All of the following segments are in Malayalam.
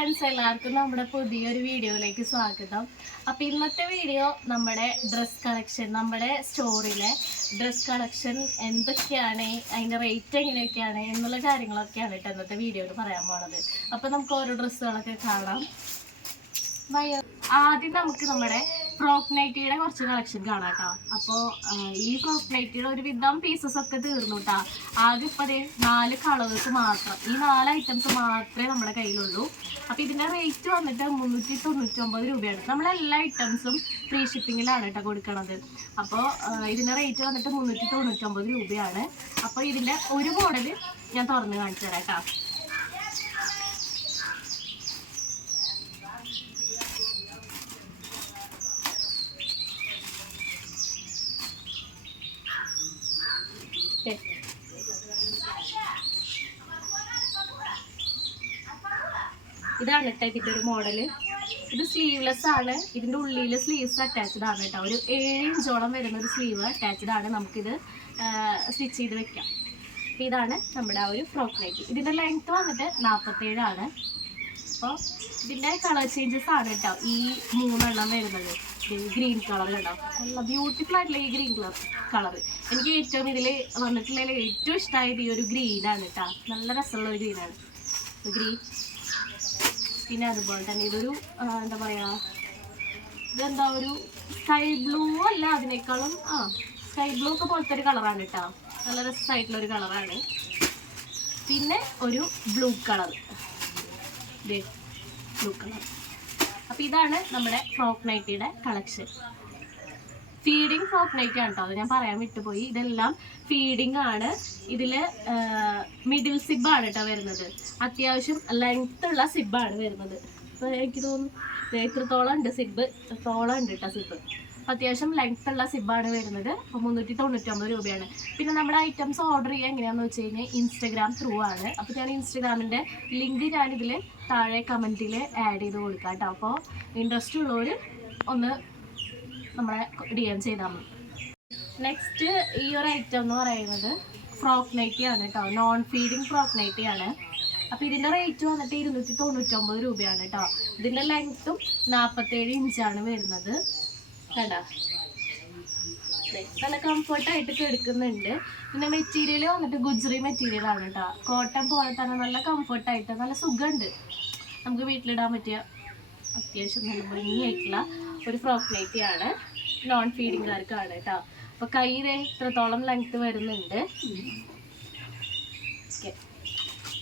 ഫ്രണ്ട്സ് എല്ലാവർക്കും നമ്മുടെ പുതിയൊരു വീഡിയോയിലേക്ക് സ്വാഗതം. അപ്പോൾ ഇന്നത്തെ വീഡിയോ നമ്മുടെ ഡ്രസ് കളക്ഷൻ നമ്മുടെ സ്റ്റോറിലെ ഡ്രസ് കളക്ഷൻ എന്തൊക്കെയാണ് അതിന്റെ റേറ്റ് എങ്ങനെയൊക്കെയാണ് എന്നുള്ള കാര്യങ്ങളൊക്കെയാണ് കേട്ടോ ഇന്നത്തെ വീഡിയോയിൽ പറയാൻ പോണത്. അപ്പോൾ നമുക്ക് ഓരോ ഡ്രസ്സുകളൊക്കെ കാണാം. ആദ്യം നമുക്ക് നമ്മുടെ ഫ്രോക്ക് നൈറ്റിയുടെ കുറച്ച് കളക്ഷൻ കാണാം കേട്ടോ അപ്പോൾ ഈ ഒരു വിധം പീസസ് ഒക്കെ തീർന്നു കേട്ടോ ആകെ ഇപ്പോൾ ദേ നാല് കളേഴ്സ് മാത്രം. ഈ നാല് ഐറ്റംസ് മാത്രമേ നമ്മുടെ കയ്യിലുള്ളൂ. അപ്പോൾ ഇതിന്റെ റേറ്റ് വന്നിട്ട് മുന്നൂറ്റി തൊണ്ണൂറ്റൊമ്പത് രൂപയാണ് നമ്മളെല്ലാ ഐറ്റംസും ഫ്രീ ഷിപ്പിങ്ങിലാണ് കേട്ടോ കൊടുക്കണത്. അപ്പോൾ ഇതിന്റെ റേറ്റ് വന്നിട്ട് മുന്നൂറ്റി തൊണ്ണൂറ്റൊമ്പത് രൂപയാണ്. അപ്പോൾ ഇതിന്റെ ഒരു മോഡൽ ഞാൻ തുറന്ന് കാണിച്ചു തരാം കേട്ടോ ദേ. ഇതാണ് കേട്ടോ ഇതിന്റെ ഒരു മോഡൽ ഇത് സ്ലീവ്ലെസ് ആണ്. ഇതിന്റെ ഉള്ളിൽ സ്ലീവ്സ് അറ്റാച്ച്ഡ് ആണ് കേട്ടോ. ഒരു ഏഴ് ഇഞ്ചോളം വരുന്ന ഒരു സ്ലീവ് അറ്റാച്ച്ഡ് ആണ് നമുക്കിത് സ്റ്റിച്ച് ചെയ്ത് വെക്കാം. ഇതാണ് നമ്മുടെ ആ ഒരു ഫ്രോക്ക് ലൈറ്റ് ഇതിന്റെ ലെങ്ത് വന്നിട്ട് നാൽപ്പത്തേഴാണ് അപ്പോൾ ഇതിന്റെ കളർ ചേഞ്ചസ് ആണ് കേട്ടോ. ഈ മൂന്നെണ്ണം വരുന്നത്. ഗ്രീൻ കളർ കേട്ടോ നല്ല ബ്യൂട്ടിഫുൾ ആയിട്ടുള്ള ഈ ഗ്രീൻ കളർ കളർ എനിക്ക് ഏറ്റവും ഇതിൽ വന്നിട്ടുള്ളതിൽ ഏറ്റവും ഇഷ്ടമായത് ഈ ഒരു ഗ്രീൻ ആണ് കേട്ടോ. നല്ല രസമുള്ള ഒരു ഗ്രീനാണ് ഗ്രീൻ പിന്നെ അതുപോലെ തന്നെ ഇതൊരു എന്താ പറയാ ഇതെന്താ ഒരു സ്കൈ ബ്ലൂ അല്ല അതിനേക്കാളും ആ സ്കൈ ബ്ലൂ ഒക്കെ പോലത്തെ ഒരു കളറാണ് കേട്ടോ. നല്ല രസമായിട്ടുള്ള ഒരു കളറാണ് പിന്നെ ഒരു ബ്ലൂ കളർ ബ്ലൂ കളർ അപ്പോൾ ഇതാണ് നമ്മുടെ ഫ്രോക്ക് നൈറ്റിയുടെ കളക്ഷൻ ഫീഡിങ് ഫ്രോക്ക് നൈറ്റ് ആണ് കേട്ടോ അത് ഞാൻ പറയാൻ വിട്ടുപോയി. ഇതെല്ലാം ഫീഡിങ് ആണ്. ഇതിൽ മിഡിൽ സിബാണ് കേട്ടോ വരുന്നത്. അത്യാവശ്യം ലെങ്ത് ഉള്ള സിബാണ് വരുന്നത്. എനിക്ക് തോന്നുന്നു ദേ ഇത്രത്തോളം ഉണ്ട് സിബ് ഇത്രത്തോളം ഉണ്ട് കേട്ടോ സിബ് അത്യാവശ്യം ലെങ്ത് ഉള്ള സിബാണ് വരുന്നത്. അപ്പോൾ മുന്നൂറ്റി തൊണ്ണൂറ്റൊമ്പത് രൂപയാണ്. പിന്നെ നമ്മുടെ ഐറ്റംസ് ഓർഡർ ചെയ്യുക എങ്ങനെയാണെന്ന് വെച്ച് കഴിഞ്ഞാൽ ഇൻസ്റ്റഗ്രാം ത്രൂ ആണ്. അപ്പോൾ ഞാൻ ഇൻസ്റ്റഗ്രാമിന്റെ ലിങ്ക് ഞാനിതിൽ താഴെ കമന്റിൽ ആഡ് ചെയ്ത് കൊടുക്കാം കേട്ടോ അപ്പോൾ ഇൻട്രസ്റ്റ് ഉള്ളവർ ഒന്ന് നമ്മളെ ഡി എം ചെയ്താൽ മതി. നെക്സ്റ്റ് ഈ ഒരു ഐറ്റം എന്ന് പറയുന്നത് ഫ്രോക്ക് നൈറ്റി ആണ് കേട്ടോ നോൺ ഫീഡിങ് ഫ്രോക്ക് നൈറ്റി ആണ്. അപ്പോൾ ഇതിന്റെ റേറ്റ് വന്നിട്ട് ഇരുന്നൂറ്റി തൊണ്ണൂറ്റൊമ്പത് രൂപയാണ് കേട്ടോ ഇതിന്റെ ലെങ്ത്തും നാൽപ്പത്തേഴ് ഇഞ്ചാണ് വരുന്നത്. കണ്ടോ? കംഫർട്ട് കംഫർട്ടായിട്ട് കിടക്കുന്നുണ്ട്. പിന്നെ മെറ്റീരിയൽ വന്നിട്ട് ഗുജറി മെറ്റീരിയൽ ആണ് കേട്ടോ കോട്ടൺ പോലെ തന്നെ നല്ല കംഫർട്ടായിട്ട് നല്ല സുഖമുണ്ട് നമുക്ക് വീട്ടിലിടാൻ പറ്റിയ അത്യാവശ്യം നല്ല ഭംഗിയായിട്ടുള്ള ഒരു ഫ്രോക്ക് ആണ്. നോൺ ഫീഡിങ്കാർക്കാണ് കേട്ടോ അപ്പൊ കയ്യിലെ ഇത്രത്തോളം ലെങ്ത് വരുന്നുണ്ട്.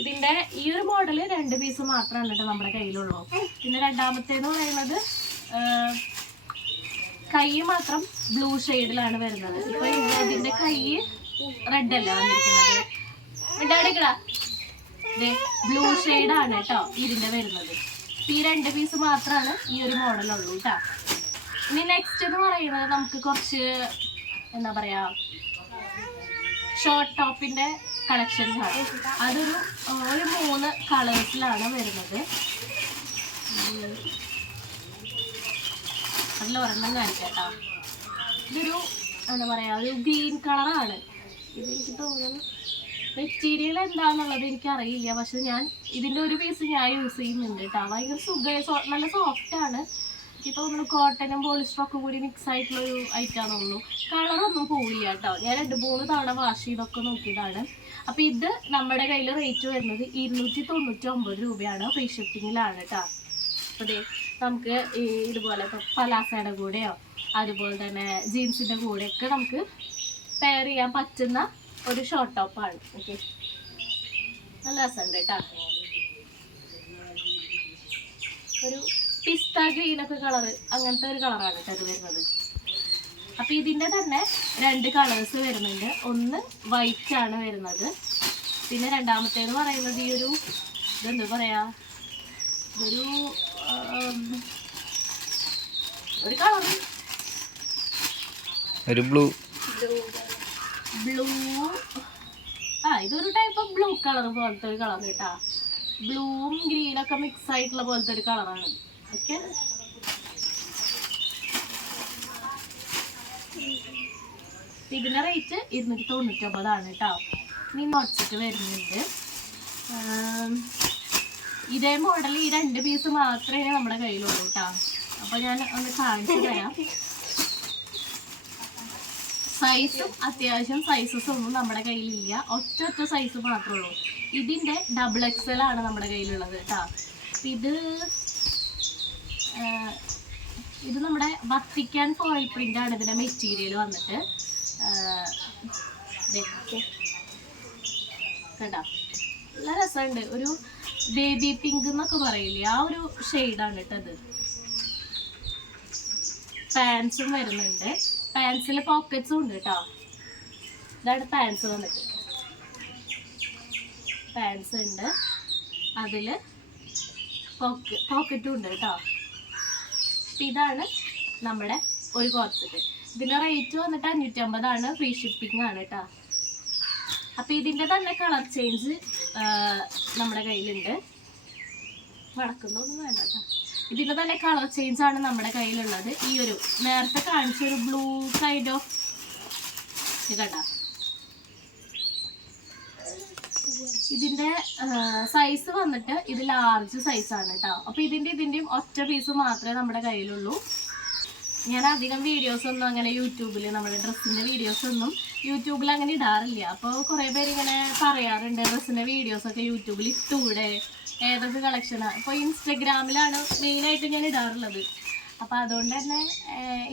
ഇതിന്റെ ഈ ഒരു മോഡൽ രണ്ട് പീസ് മാത്രമാണ് കേട്ടോ നമ്മുടെ കയ്യിലുള്ളൂ. പിന്നെ രണ്ടാമത്തേന്ന് പറയുന്നത് കൈ മാത്രം ബ്ലൂ ഷെയ്ഡിലാണ് വരുന്നത്. ഇപ്പൊ ഇതിന്റെ കൈ റെഡ് അല്ല വന്നിരിക്കുന്നത്? ബ്ലൂ ആണ് കേട്ടോ ഇതിന്റെ വരുന്നത്. ഈ രണ്ട് പീസ് മാത്രമാണ് ഈ ഒരു മോഡലുള്ളൂ കേട്ടോ ഇനി നെക്സ്റ്റ് എന്ന് പറയുന്നത് നമുക്ക് കുറച്ച് എന്താ പറയാ ഷോർട്ട് ടോപ്പിന്റെ കളക്ഷൻസ് ആണ് അതൊരു ഒരു മൂന്ന് കളേഴ്സിലാണ് വരുന്നത്. അതിൽ ഒരെണ്ണം കാണിക്കാട്ടോ. ഇതൊരു എന്താ പറയാ ഒരു ഗ്രീൻ കളറാണ്. ഇത് എനിക്ക് തോന്നുന്നു മെറ്റീരിയൽ എന്താണെന്നുള്ളത് എനിക്കറിയില്ല. പക്ഷെ ഞാൻ ഇതിന്റെ ഒരു പീസ് ഞാൻ യൂസ് ചെയ്യുന്നുണ്ട് കേട്ടോ ഭയങ്കര സുഖ നല്ല സോഫ്റ്റ് ആണ്. എനിക്ക് തോന്നുന്നു കോട്ടനും പോളിസ്റ്ററൊക്കെ കൂടി മിക്സ് ആയിട്ടുള്ള ഒരു ഐറ്റം തോന്നുന്നു. കളറൊന്നും പോവില്ല കേട്ടോ ഞാൻ രണ്ട് മൂന്ന് തവണ വാഷ് ചെയ്തൊക്കെ നോക്കിയതാണ്. അപ്പോൾ ഇത് നമ്മുടെ കയ്യിൽ റേറ്റ് വരുന്നത് ഇരുന്നൂറ്റി തൊണ്ണൂറ്റി ഒമ്പത് രൂപയാണ് ഫ്രീ ഷിപ്പിങ്ങിലാണ് കേട്ടോ അപ്പൊ ദേ നമുക്ക് ഈ ഇതുപോലെ ഇപ്പൊ പലാസയുടെ കൂടെയോ അതുപോലെ തന്നെ ജീൻസിന്റെ കൂടെയൊക്കെ നമുക്ക് പെയർ ചെയ്യാൻ പറ്റുന്ന ഒരു ഷോർട്ട് ടോപ്പാണ് ഓക്കെ നല്ല രസമുണ്ട് കേട്ടോ. ഒരു പിസ്ത ഗ്രീനൊക്കെ കളറ് അങ്ങനത്തെ ഒരു കളറാണ് കേട്ടോ അത് വരുന്നത്. അപ്പോൾ ഇതിന്റെ തന്നെ രണ്ട് കളേഴ്സ് വരുന്നുണ്ട്. ഒന്ന് വൈറ്റ് ആണ് വരുന്നത്. പിന്നെ രണ്ടാമത്തേന്ന് പറയുന്നത് ഈ ഒരു ഇതെന്താ പറയുക ഇതൊരു ഒരു കളർ. ഒരു ബ്ലൂ. ബ്ലൂ. ആ ഇതൊരു ടൈപ്പ് ഓഫ് ബ്ലൂ കളർ പോലത്തെ ഒരു കളർ കേട്ടാ. ബ്ലൂവും ഗ്രീനൊക്കെ മിക്സ് ആയിട്ടുള്ള പോലത്തെ ഒരു കളറാണ് ഓക്കെ ഇതിന്റെ റേറ്റ് ഇരുന്നൂറ്റി തൊണ്ണൂറ്റി ഒമ്പതാണ് കേട്ടോ. ഇനി മറച്ചിട്ട് വരുന്നുണ്ട്. ഇതേ മോഡൽ ഈ രണ്ട് പീസ് മാത്രമേ നമ്മുടെ കയ്യിലുള്ളൂ കേട്ടോ അപ്പൊ ഞാൻ ഒന്ന് കാണിച്ചു തരാം. സൈസും അത്യാവശ്യം സൈസസ് ഒന്നും നമ്മുടെ കയ്യിലില്ല. ഒറ്റ ഒറ്റ സൈസ് മാത്രമേ ഉള്ളൂ. ഇതിന്റെ ഡബിൾ എക്സൽ ആണ് നമ്മുടെ കയ്യിലുള്ളത് കേട്ടോ ഇത് ഇത് നമ്മുടെ വത്തിക്കാൻ ഫോയിൽ പ്രിന്റ് ആണ് ഇതിന്റെ മെറ്റീരിയൽ വന്നിട്ട്. കേട്ടോ നല്ല രസമുണ്ട്. ഒരു ബേബി പിങ്ക് എന്നൊക്കെ പറയില്ലേ? ആ ഒരു ഷെയ്ഡാണ് കേട്ടത് പാൻസും വരുന്നുണ്ട്. പാൻസിൽ പോക്കറ്റ്സും ഉണ്ട് കേട്ടോ ഇതാണ് പാൻസ് വന്നിട്ട്. പാൻസ് ഉണ്ട്. അതിൽ പോക്കറ്റും ഉണ്ട് കേട്ടോ ഇതാണ് നമ്മുടെ ഒരു കോർസറ്റ് ഇതിന്റെ റേറ്റ് വന്നിട്ട് അഞ്ഞൂറ്റമ്പതാണ്. ഫ്രീ ഷിപ്പിംഗ് ആണ് കേട്ടോ അപ്പൊ ഇതിന്റെ തന്നെ കളർ ചേഞ്ച് നമ്മുടെ കയ്യിലുണ്ട്. വടക്കുന്നൊന്നും വേണ്ട കേട്ടോ. ഇതിന്റെ തന്നെ കളർ ചേഞ്ച് ആണ് നമ്മുടെ കയ്യിലുള്ളത്. ഈ ഒരു നേരത്തെ കാണിച്ച ഒരു ബ്ലൂ സൈഡ് ഓഫ് ഇത് ഇതിന്റെ സൈസ് വന്നിട്ട് ഇത് ലാർജ് സൈസ് ആണ് കേട്ടോ. അപ്പോൾ ഇതിന്റെ ഇതിന്റെയും ഒറ്റ പീസ് മാത്രമേ നമ്മുടെ കയ്യിലുള്ളൂ. ഞാൻ അധികം വീഡിയോസ് ഒന്നും അങ്ങനെ യൂട്യൂബിൽ നമ്മുടെ ഡ്രസ്സിന്റെ വീഡിയോസ് ഒന്നും യൂട്യൂബിൽ അങ്ങനെ ഇടാറില്ല. അപ്പോൾ കുറേ പേര് ഇങ്ങനെ പറയാറുണ്ട് ഡ്രസ്സിന്റെ വീഡിയോസൊക്കെ യൂട്യൂബിൽ ഇട്ടൂടെ ഏതൊക്കെ കളക്ഷനാണ് ഇപ്പോൾ ഇൻസ്റ്റഗ്രാമിലാണ് മെയിനായിട്ട് ഞാൻ ഇടാറുള്ളത്. അപ്പോൾ അതുകൊണ്ട് തന്നെ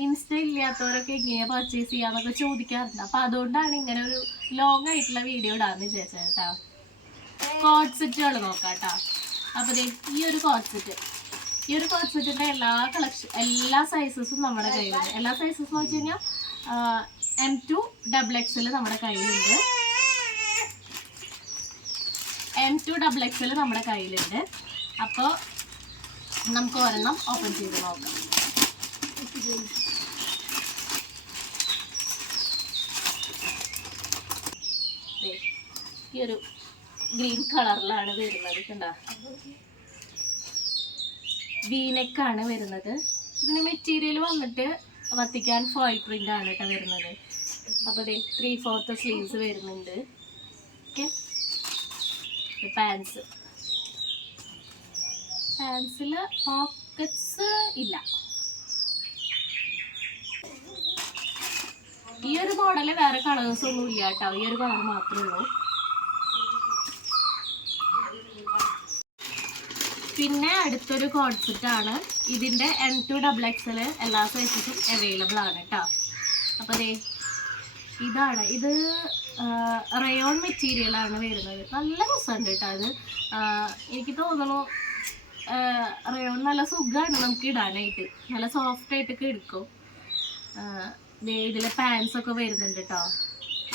ഇൻസ്റ്റ ഇല്ലാത്തവരൊക്കെ എങ്ങനെയാ പർച്ചേസ് ചെയ്യാമെന്നൊക്കെ ചോദിക്കാറുണ്ട്. അപ്പോൾ അതുകൊണ്ടാണ് ഇങ്ങനെ ഒരു ലോങ് ആയിട്ടുള്ള വീഡിയോ ഇടാന്ന് വിചാരിച്ചത് കേട്ടോ. കോഡ് സെറ്റുകൾ നോക്കാം കേട്ടോ അപ്പോൾ ഈ ഒരു കോഡ് സെറ്റ് ഈ ഒരു കോഡ് സെറ്റിന്റെ എല്ലാ കളക്ഷൻ എല്ലാ സൈസസും നമ്മുടെ കയ്യിലുണ്ട്. എല്ലാ സൈസസ് എന്ന് വെച്ച് കഴിഞ്ഞാൽ എം ടു ഡബിൾ എക്സൽ നമ്മുടെ കയ്യിലുണ്ട്. എം ടു ഡബിൾ എക്സൽ നമ്മുടെ കയ്യിലുണ്ട്. അപ്പോൾ നമുക്ക് ഒരെണ്ണം ഓപ്പൺ ചെയ്ത് നോക്കാം. ഈ ഒരു ഗ്രീൻ കളറിലാണ് വരുന്നത് കണ്ടോ. വീനെക്കാണ് വരുന്നത്. ഇതിന് മെറ്റീരിയൽ വന്നിട്ട് വത്തിക്കാൻ ഫോയിൽ പ്രിന്റ് ആണ് കേട്ടോ വരുന്നത്. അപ്പോൾ ദേ ത്രീ ഫോർത്ത് സ്ലീവ്സ് വരുന്നുണ്ട്. ഓക്കെ? പാൻസ് പാൻസിൽ പോക്കറ്റ്സ് ഇല്ല. ഈ ഒരു മോഡൽ വേറെ കളേഴ്സ് ഒന്നും ഇല്ല കേട്ടോ ഈ ഒരു കളർ മാത്രമേ ഉള്ളൂ. പിന്നെ അടുത്തൊരു കോൺസെപ്റ്റ് ആണ്. ഇതിന്റെ എം ടു ഡബിൾ എക്സൽ എല്ലാ സൈസസും അവൈലബിൾ ആണ് കേട്ടോ അപ്പൊ ദേ ഇതാണ്. ഇത് റയോൺ മെറ്റീരിയൽ ആണ് വരുന്നത്. നല്ല രസമുണ്ട് കേട്ടോ അത്. എനിക്ക് തോന്നുന്നു റയോൺ നല്ല സുഖമാണ് നമുക്ക് ഇടാനായിട്ട്. നല്ല സോഫ്റ്റ് ആയിട്ടൊക്കെ എടുക്കും. ഇതിലെ പാൻസ് ഒക്കെ വരുന്നുണ്ട് കേട്ടോ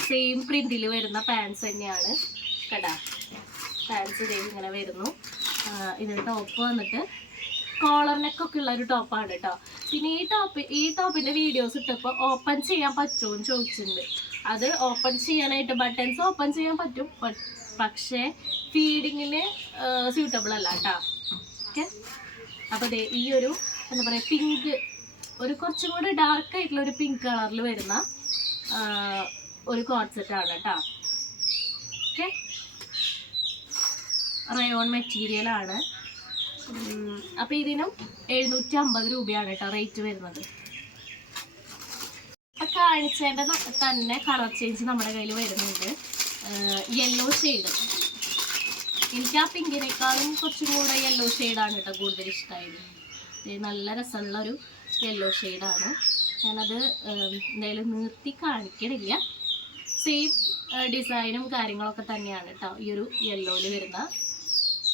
സെയിം പ്രിന്റിൽ വരുന്ന പാൻസ് തന്നെയാണ്. കേട്ടാ? പാൻസ് ഇതേ ഇങ്ങനെ വരുന്നു. ആ, ഇതിന് ടോപ്പ് വന്നിട്ട് കോളർ നെക്കൊക്കെ ഉള്ള ഒരു ടോപ്പാണ് കേട്ടോ പിന്നെ ഈ ടോപ്പ് ഈ ടോപ്പിന്റെ വീഡിയോസ് ഇട്ടപ്പോൾ ഓപ്പൺ ചെയ്യാൻ പറ്റുമോ എന്ന് ചോദിച്ചിട്ടുണ്ട്. അത് ഓപ്പൺ ചെയ്യാനായിട്ട് ബട്ടൺസ് ഓപ്പൺ ചെയ്യാൻ പറ്റും. പക്ഷെ ഫീഡിങ്ങിന് സ്യൂട്ടബിൾ അല്ല കേട്ടോ ഓക്കെ അപ്പോൾ ദേ ഈ ഒരു എന്താ പറയുക പിങ്ക് ഒരു കുറച്ചും കൂടി ഡാർക്ക് ആയിട്ടുള്ള ഒരു പിങ്ക് കളറിൽ വരുന്ന ഒരു കോൺസെപ്റ്റാണ് കേട്ടോ ഓക്കെ റയോൺ മെറ്റീരിയൽ ആണ്. ഉം, അപ്പൊ ഇതിനും എഴുന്നൂറ്റി അമ്പത് രൂപയാണ് കേട്ടോ റേറ്റ് വരുന്നത്. അപ്പൊ കാണിച്ചതിന്റെ തന്നെ കളർ ചേഞ്ച് നമ്മുടെ കയ്യിൽ വരുന്നുണ്ട്. യെല്ലോ ഷെയ്ഡ് എനിക്ക് ആ പിങ്കിനേക്കാളും കുറച്ചും കൂടെ യെല്ലോ ഷെയ്ഡാണ് കേട്ടോ കൂടുതൽ ഇഷ്ടമായത് നല്ല രസമുള്ള ഒരു യെല്ലോ ഷെയ്ഡാണ് ഞാനത് എന്തായാലും നിർത്തി കാണിക്കണില്ല. സെയിം ഡിസൈനും കാര്യങ്ങളൊക്കെ തന്നെയാണ് കേട്ടോ ഈ ഒരു യെല്ലോയിൽ വരുന്ന.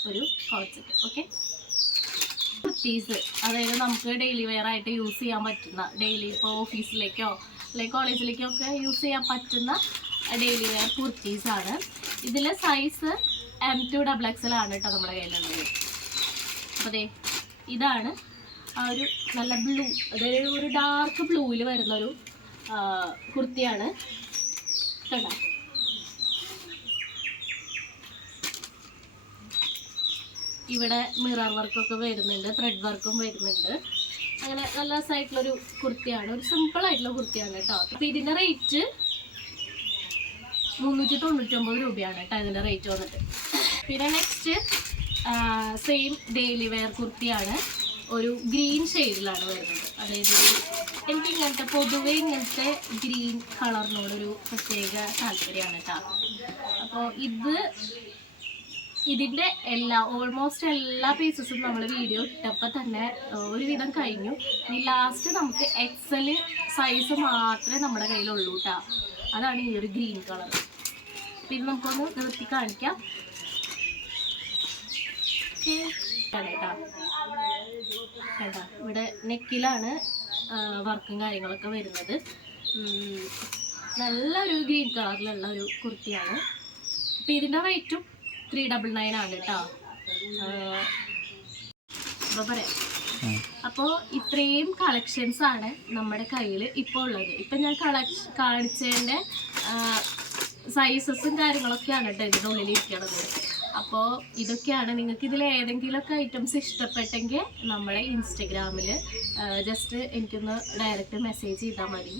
ഒരു കോൺസെപ്റ്റ് ഓക്കെ കുർത്തീസ് അതായത് നമുക്ക് ഡെയിലി വെയർ ആയിട്ട് യൂസ് ചെയ്യാൻ പറ്റുന്ന ഡെയിലി ഇപ്പോൾ ഓഫീസിലേക്കോ അല്ലെങ്കിൽ കോളേജിലേക്കോ ഒക്കെ യൂസ് ചെയ്യാൻ പറ്റുന്ന ഡെയിലി വെയർ ആണ്. ഇതിൽ size M to double XL ആണ് കേട്ടോ നമ്മുടെ കയ്യിലുള്ളത്. അപ്പോൾ അതെ ഇതാണ് ആ ഒരു നല്ല ബ്ലൂ അതായത് ഒരു ഡാർക്ക് ബ്ലൂവിൽ വരുന്നൊരു കുർത്തിയാണ്. കേട്ടോ ഇവിടെ മിറർ വർക്കൊക്കെ വരുന്നുണ്ട് ത്രെഡ് വർക്കും വരുന്നുണ്ട്. അങ്ങനെ നല്ല രസമായിട്ടുള്ളൊരു കുർത്തിയാണ് ഒരു സിമ്പിൾ ആയിട്ടുള്ള കുർത്തിയാണ് കേട്ടോ. അപ്പൊ ഇതിന്റെ റേറ്റ് മുന്നൂറ്റി തൊണ്ണൂറ്റൊമ്പത് രൂപയാണ് കേട്ടോ ഇതിന്റെ റേറ്റ് വന്നിട്ട്. പിന്നെ നെക്സ്റ്റ് സെയിം ഡെയിലി വെയർ കുർത്തിയാണ്. ഒരു ഗ്രീൻ ഷെയ്ഡിലാണ് വരുന്നത്. അതായത് എനിക്ക് ഇങ്ങനത്തെ പൊതുവെ ഇങ്ങനത്തെ ഗ്രീൻ കളറിനോടൊരു പ്രത്യേക താല്പര്യമാണ് കേട്ടോ. അപ്പോൾ ഇത് ഇതിന്റെ എല്ലാ ഓൾമോസ്റ്റ് എല്ലാ പീസസും നമ്മൾ വീഡിയോ ഇട്ടപ്പോൾ തന്നെ ഒരുവിധം കഴിഞ്ഞു. ഈ ലാസ്റ്റ് നമുക്ക് എക്സൽ സൈസ് മാത്രമേ നമ്മുടെ കയ്യിലുള്ളൂ കേട്ടോ അതാണ് ഈ ഒരു ഗ്രീൻ കളർ പിന്നെ നമുക്കൊന്ന് നിർത്തി കാണിക്കാം. കേട്ടോ ഇവിടെ നെക്കിലാണ് വർക്കും കാര്യങ്ങളൊക്കെ വരുന്നത്. നല്ലൊരു ഗ്രീൻ കളറിലുള്ള ഒരു കുർത്തിയാണ്. അപ്പം ഇതിന്റെ റേറ്റും ത്രീ ഡബിൾ നയൻ ആണ് കേട്ടോ അപ്പോൾ പറയാം. അപ്പോൾ ഇത്രയും കളക്ഷൻസ് ആണ് നമ്മുടെ കയ്യിൽ ഇപ്പോൾ ഉള്ളത്. ഇപ്പം ഞാൻ കളക്ഷ കാണിച്ചതിന്റെ സൈസസും കാര്യങ്ങളൊക്കെയാണ് കേട്ടോ ഇതിന്റെ ഉള്ളിൽ ഇരിക്കണത് അപ്പോൾ ഇതൊക്കെയാണ് നിങ്ങൾക്ക് ഇതിൽ ഏതെങ്കിലുമൊക്കെ ഐറ്റംസ് ഇഷ്ടപ്പെട്ടെങ്കിൽ നമ്മളെ ഇൻസ്റ്റഗ്രാമിൽ ജസ്റ്റ് എനിക്കൊന്ന് ഡയറക്റ്റ് മെസ്സേജ് ചെയ്താൽ മതി.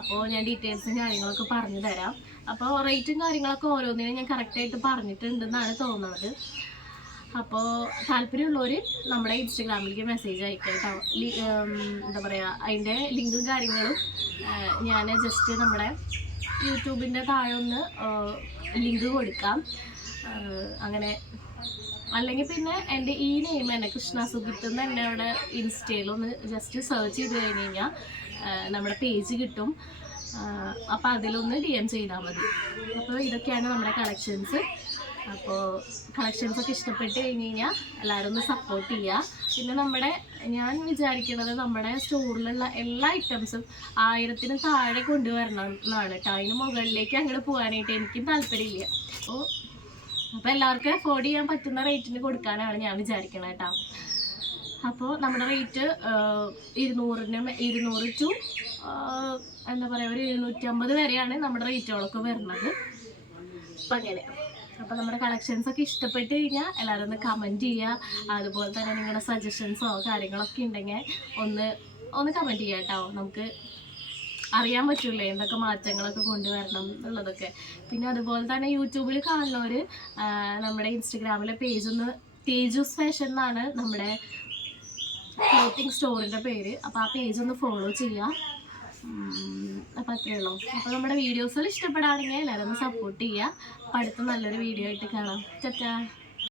അപ്പോൾ ഞാൻ ഡീറ്റെയിൽസും കാര്യങ്ങളൊക്കെ പറഞ്ഞു തരാം. അപ്പോൾ റേറ്റും കാര്യങ്ങളൊക്കെ ഓരോന്നിനും ഞാൻ കറക്റ്റായിട്ട് പറഞ്ഞിട്ടുണ്ടെന്നാണ് തോന്നുന്നത്. അപ്പോൾ താല്പര്യമുള്ളവർ നമ്മുടെ ഇൻസ്റ്റഗ്രാമിലേക്ക് മെസ്സേജ് അയക്കാം കേട്ടോ എന്താ പറയുക അതിന്റെ ലിങ്കും കാര്യങ്ങളും ഞാൻ ജസ്റ്റ് നമ്മുടെ യൂട്യൂബിന്റെ താഴെ ഒന്ന് ലിങ്ക് കൊടുക്കാം. അങ്ങനെ. അല്ലെങ്കിൽ പിന്നെ എന്റെ ഈ നെയിം തന്നെ കൃഷ്ണ സുഖിത്ത് എന്ന് തന്നെ അവിടെ ഇൻസ്റ്റയിൽ ഒന്ന് ജസ്റ്റ് സെർച്ച് ചെയ്ത് കഴിഞ്ഞ് കഴിഞ്ഞാൽ നമ്മുടെ പേജ് കിട്ടും. അപ്പോൾ അതിലൊന്ന് ഡി എം ചെയ്താൽ മതി. അപ്പോൾ ഇതൊക്കെയാണ് നമ്മുടെ കളക്ഷൻസ് അപ്പോൾ കളക്ഷൻസ് ഒക്കെ ഇഷ്ടപ്പെട്ട് കഴിഞ്ഞ് കഴിഞ്ഞാൽ എല്ലാവരും ഒന്ന് സപ്പോർട്ട് ചെയ്യുക പിന്നെ നമ്മുടെ ഞാൻ വിചാരിക്കുന്നത് നമ്മുടെ സ്റ്റോറിലുള്ള എല്ലാ ഐറ്റംസും ആയിരത്തിന് താഴെ കൊണ്ടുവരണം എന്നാണ്. അതിന് മുകളിലേക്ക് അങ്ങോട്ട് പോകാനായിട്ട് എനിക്കും താല്പര്യമില്ല. അപ്പോൾ അപ്പോൾ എല്ലാവർക്കും അഫോർഡ് ചെയ്യാൻ പറ്റുന്ന റേറ്റിന് കൊടുക്കാനാണ് ഞാൻ വിചാരിക്കണത് കേട്ടോ. അപ്പോൾ നമ്മുടെ റേറ്റ് ഇരുന്നൂറിന് ഇരുന്നൂറ് ടു എന്താ പറയുക ഒരു എഴുന്നൂറ്റമ്പത് വരെയാണ് നമ്മുടെ റേറ്റുകളൊക്കെ വരുന്നത്. അപ്പം അങ്ങനെ. അപ്പോൾ നമ്മുടെ കളക്ഷൻസ് ഒക്കെ ഇഷ്ടപ്പെട്ട് കഴിഞ്ഞാൽ എല്ലാവരും ഒന്ന് കമന്റ് ചെയ്യുക അതുപോലെ തന്നെ നിങ്ങളുടെ സജഷൻസോ കാര്യങ്ങളൊക്കെ ഉണ്ടെങ്കിൽ ഒന്ന് ഒന്ന് കമന്റ് ചെയ്യാട്ടോ. കേട്ടോ നമുക്ക് അറിയാൻ പറ്റൂലേ എന്തൊക്കെ മാറ്റങ്ങളൊക്കെ കൊണ്ടുവരണം എന്നുള്ളതൊക്കെ. പിന്നെ അതുപോലെ തന്നെ യൂട്യൂബിൽ കാണുന്നവർ നമ്മുടെ ഇൻസ്റ്റഗ്രാമിലെ പേജ് ഒന്ന് തേജൂസ് ഫാഷൻ എന്നാണ് നമ്മുടെ ക്ലോത്തിങ് സ്റ്റോറിന്റെ പേര്. അപ്പോൾ ആ പേജ് ഒന്ന് ഫോളോ ചെയ്യുക അപ്പം അത്രയേ ഉള്ളൂ. അപ്പോൾ നമ്മുടെ വീഡിയോസുകൾ ഇഷ്ടപ്പെടുകയാണെങ്കിൽ എല്ലാവരും ഒന്ന് സപ്പോർട്ട് ചെയ്യുക അപ്പം അടുത്ത നല്ലൊരു വീഡിയോ ആയിട്ട് കാണാം. ചച്ചാ